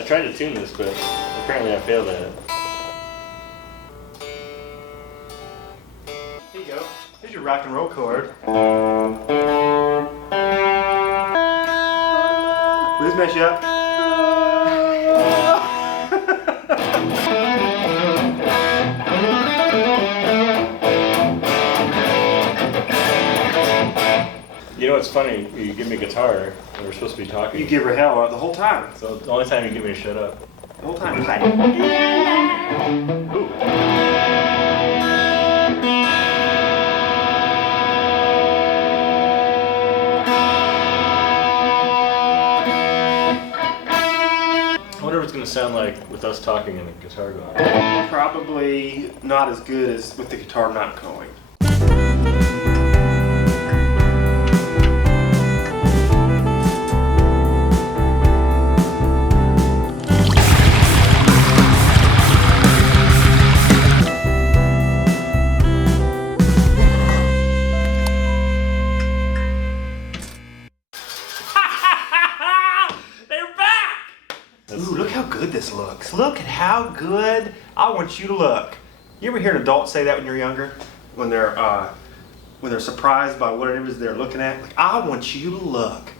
I tried to tune this, but apparently I failed at it. Here you go. Here's your rock and roll chord. Will this mess you up? You know what's funny? You give me a guitar, and we're supposed to be talking. You give her hell the whole time. So the only time you get me to shut up. The whole time. Ooh. I wonder what it's going to sound like with us talking and the guitar going. Probably not as good as with the guitar not going. Ooh, look how good this looks. Look at how good I want you to look. You ever hear an adult say that when you're younger? When they're surprised by what it is they're looking at? Like, I want you to look.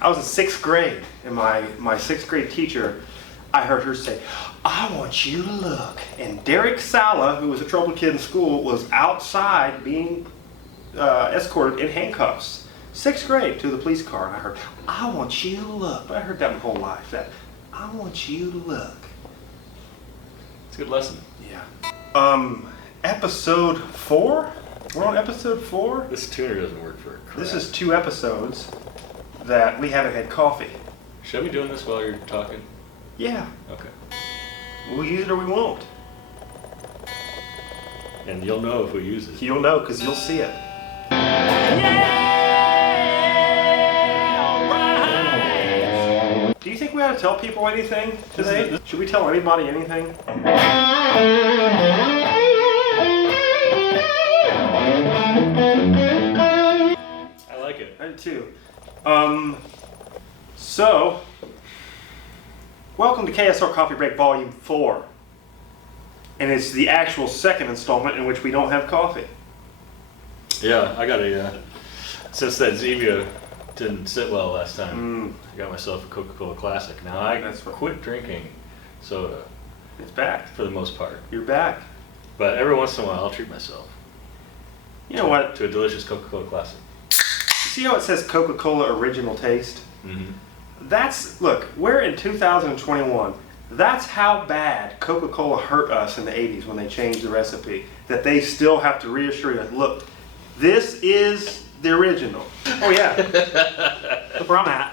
I was in 6th grade, and my 6th grade teacher, I heard her say, I want you to look. And Derek Sala, who was a troubled kid in school, was outside being escorted in handcuffs. 6th grade to the police car, and I heard, I want you to look. But I heard that my whole life, that I want you to look. It's a good lesson. Yeah. Episode 4? We're on episode 4? This tuner doesn't work for crap. This is 2 episodes that we haven't had coffee. Should I be doing this while you're talking? Yeah. Okay. We'll use it or we won't. And you'll know if we use it. You'll know because you'll see it. Do you think we ought to tell people anything today? Should we tell anybody anything? I like it. I do too. So, welcome to KSR Coffee Break Volume 4. And it's the actual second installment in which we don't have coffee. Yeah, I got since that Zevia didn't sit well last time, I got myself a Coca-Cola Classic. Now I quit drinking soda. It's back. For the most part. You're back. But every once in a while I'll treat myself. You know what? To a delicious Coca-Cola Classic. See how it says Coca-Cola Original Taste? Mm-hmm. Look, we're in 2021. That's how bad Coca-Cola hurt us in the 80s when they changed the recipe. That they still have to reassure you, look, this is the original. Oh yeah. Look where I'm at.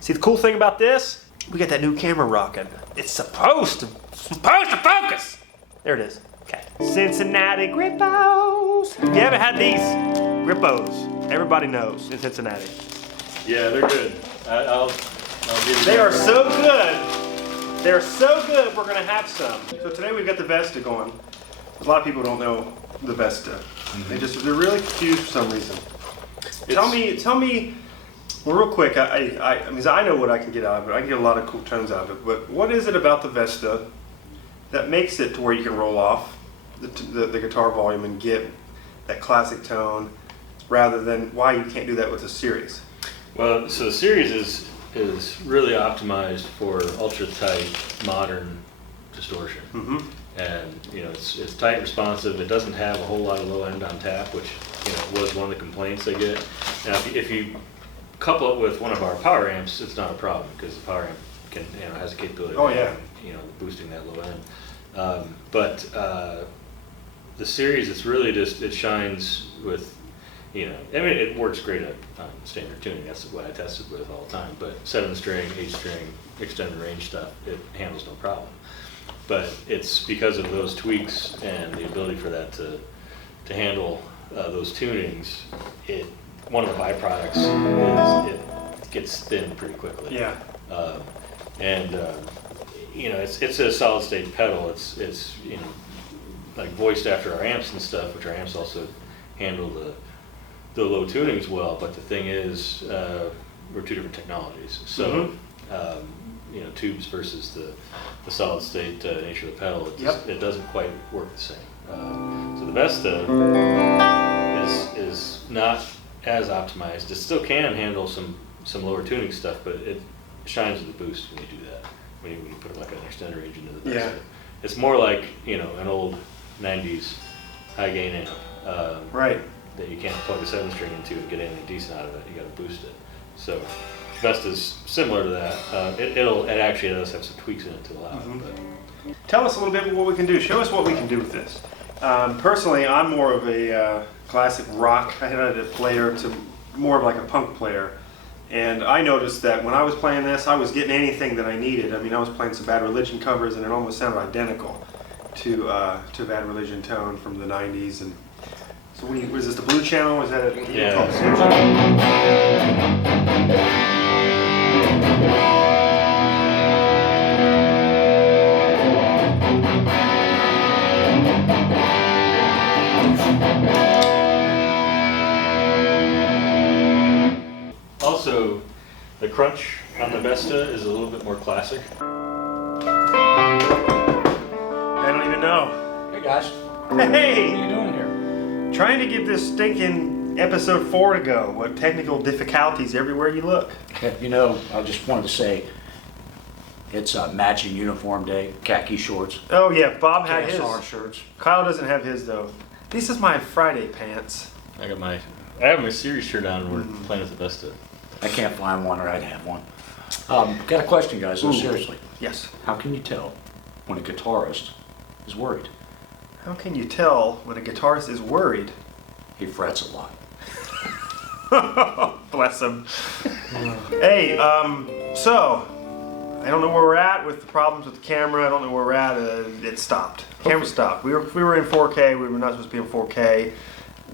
See the cool thing about this? We got that new camera rocking. It's supposed to focus. There it is. Okay. Cincinnati Grippos. If you haven't had these Grippos, everybody knows in Cincinnati. Yeah, they're good. I'll give you They are so good. They're so good, we're gonna have some. So today we've got the Vesta going. A lot of people don't know the Vesta. Mm-hmm. They're really confused for some reason. Tell me, well, real quick, I mean, I know what I can get out of it. I can get a lot of cool tones out of it, but what is it about the Vesta that makes it to where you can roll off the guitar volume and get that classic tone rather than why you can't do that with a series? Well, so the series is really optimized for ultra tight modern distortion. Mm-hmm. And you know it's tight and responsive. It doesn't have a whole lot of low end on tap, which was one of the complaints I get. Now if you couple it with one of our power amps, it's not a problem because the power amp has a capability of boosting that low end. But the series, it's really just, it shines with, I mean, it works great on standard tuning. That's what I tested with all the time. But 7-string, 8-string, extended range stuff, it handles no problem. But it's because of those tweaks and the ability for that to handle those tunings. One of the byproducts is it gets thin pretty quickly. Yeah. It's a solid state pedal. It's like voiced after our amps and stuff, which our amps also handle the low tunings well. But the thing is, we're two different technologies. So tubes versus the solid state nature of the pedal. It doesn't quite work the same. So the Vesta is not as optimized. It still can handle some lower tuning stuff, but it shines with the boost when you do that. When you put like an extender range into the Vesta. Yeah. It's more like, you know, an old 90s high gain amp. Right. That you can't plug a 7-string into and get anything decent out of it. You got to boost it. So Vesta's similar to that. It actually does have some tweaks in it to allow it. But. Tell us a little bit about what we can do. Show us what we can do with this. Personally, I'm more of a classic rock kind of player to more of like a punk player. And I noticed that when I was playing this, I was getting anything that I needed. I mean, I was playing some Bad Religion covers, and it almost sounded identical to Bad Religion tone from the 90s. And so, was this the blue channel? Was that it? Yeah. Also, the crunch on the Vesta is a little bit more classic. I don't even know. Hey guys, Hey! what are you doing here? Trying to get this stinking episode 4 to go. What technical difficulties everywhere you look. You know, I just wanted to say it's matching uniform day, khaki shorts, Oh yeah, Bob had his. KSR shirts. Kyle doesn't have his though. This is my Friday pants. I have my series shirt on and we're playing with the Vesta. I can't find one, or I'd have one. Got a question, guys. So seriously, Yes. how can you tell when a guitarist is worried? How can you tell when a guitarist is worried? He frets a lot. Bless him. Hey, so I don't know where we're at with the problems with the camera. I don't know where we're at. It stopped. Camera stopped. We were in 4K. We were not supposed to be in 4K.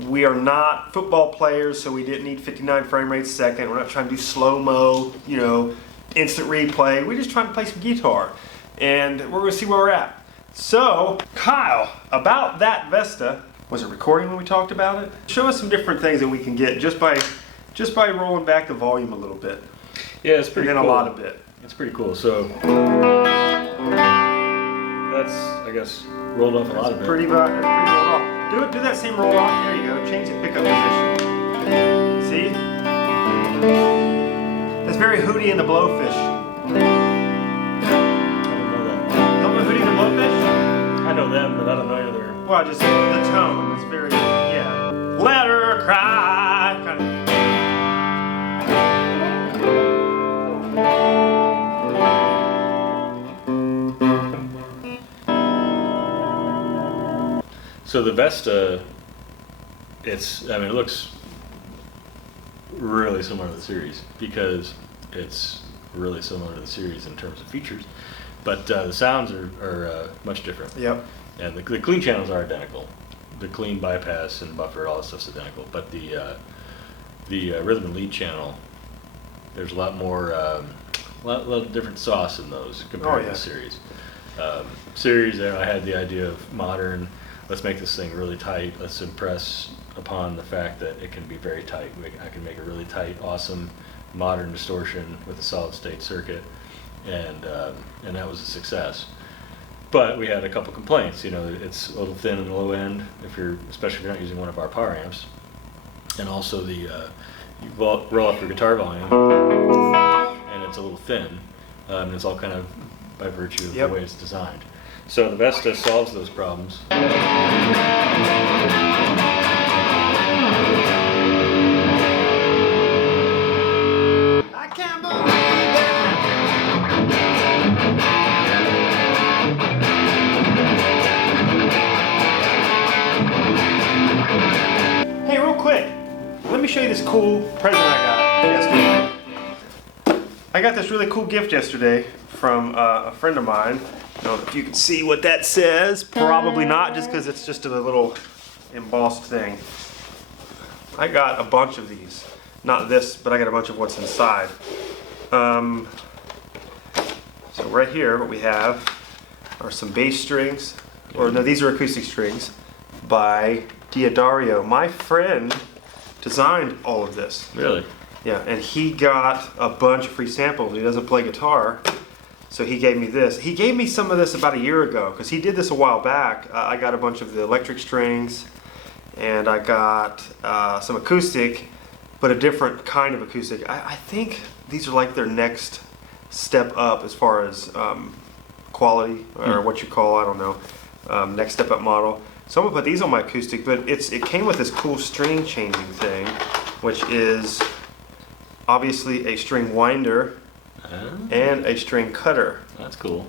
We are not football players, so we didn't need 59 frame rates a second. We're not trying to do slow-mo, you know, instant replay. We're just trying to play some guitar, and we're going to see where we're at. So, Kyle, about that Vesta, was it recording when we talked about it? Show us some different things that we can get just by rolling back the volume a little bit. Yeah, it's pretty And then cool. a lot of bit. It's pretty cool. So that's, I guess, rolled off a lot of it. Pretty rolled off. Do that same roll off. There you go. Change the pickup position. See? That's very Hootie and the Blowfish. I don't know that. Don't know Hootie and the Blowfish? I know them, but I don't know the other. Well, just the tone. It's very, yeah. Let her cry. Kind of. So the Vesta, it looks really similar to the series because it's really similar to the series in terms of features, but the sounds are much different. Yep. And the clean channels are identical. The clean bypass and buffer, all that stuff's identical. But the rhythm and lead channel, there's a lot more, lot different sauce in those compared to the series. Series, I had the idea of modern. Let's make this thing really tight. Let's impress upon the fact that it can be very tight. I can make a really tight, awesome, modern distortion with a solid state circuit, and that was a success. But we had a couple complaints. You know, it's a little thin in the low end, especially if you're not using one of our power amps, and also you roll off your guitar volume, and it's a little thin, and it's all kind of by virtue of the way it's designed. So the Vesta solves those problems. I can't believe Hey, real quick, let me show you this cool present I got yesterday. I got this really cool gift yesterday from a friend of mine. I don't know if you can see what that says. Probably not, just because it's just a little embossed thing. I got a bunch of these. Not this, but I got a bunch of what's inside. So right here, what we have are some bass strings, or no, these are acoustic strings, by DAddario. My friend designed all of this. Really? Yeah, and he got a bunch of free samples. He doesn't play guitar, So he gave me this. He gave me some of this about a year ago because he did this a while back. I got a bunch of the electric strings, and I got some acoustic, but a different kind of acoustic. I think these are like their next step up as far as quality, or what you call, I don't know, next step up model. So I'm gonna put these on my acoustic, but it came with this cool string changing thing, which is obviously a string winder and a string cutter. That's cool.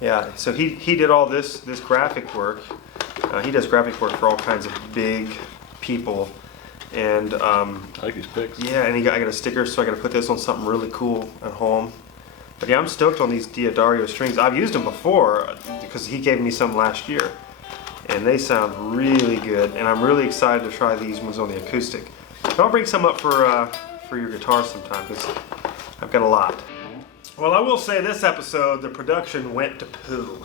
Yeah, so he did all this graphic work. He does graphic work for all kinds of big people, and I like these picks. yeah, and I got a sticker, so I got to put this on something really cool at home. But yeah, I'm stoked on these DAddario strings. I've used them before because he gave me some last year, and they sound really good. And I'm really excited to try these ones on the acoustic. But I'll bring some up for your guitar sometime because I've got a lot. Well, I will say this episode, the production went to poo.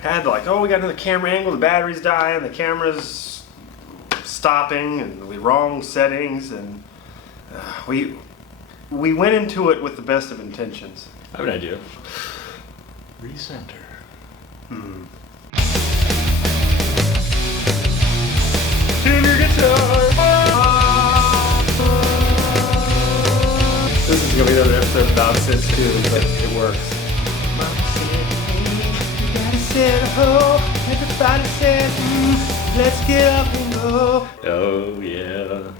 Had like, oh, we got another camera angle, the battery's dying, the camera's stopping, and we wrong settings, and we went into it with the best of intentions. I have an idea. Recenter. Tune your guitar. This is gonna be another episode of nonsense too, but it works. Mama said, you gotta set a hoe. Everybody said, let's get up and go. Oh yeah.